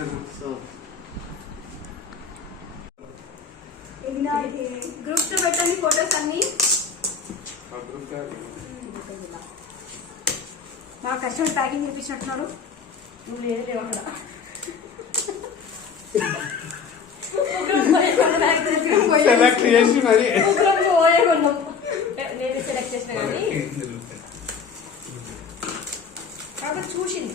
Obrigado, group తో పెట్టండి photos అన్ని మా కస్టమర్ ప్యాకింగ్ చేపించినట్టున్నాడు నువ్వు లేదు లేవు అక్కడ చూసింది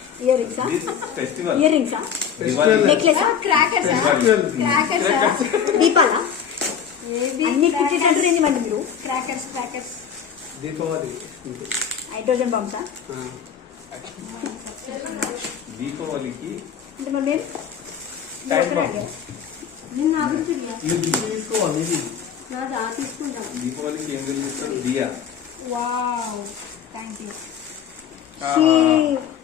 earrings ah festival earrings ah festival necklace ah crackers ah crackers deepala maybe anni kitchen center endi mandi miru crackers crackers deepavali hydrogen bomb sa ha deepavali ki ante mam em time bomb ninna adichu dia idu isko anedi kada aa isukuntam deepavali ki em gelustaru dia wow thank you she uh -huh.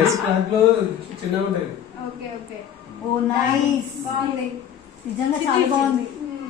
Ice క్లాస్లో చిన్నగా ఉంటాయి okay okay ఓ nice బాగుంది నిజంగా చాలా బాగుంది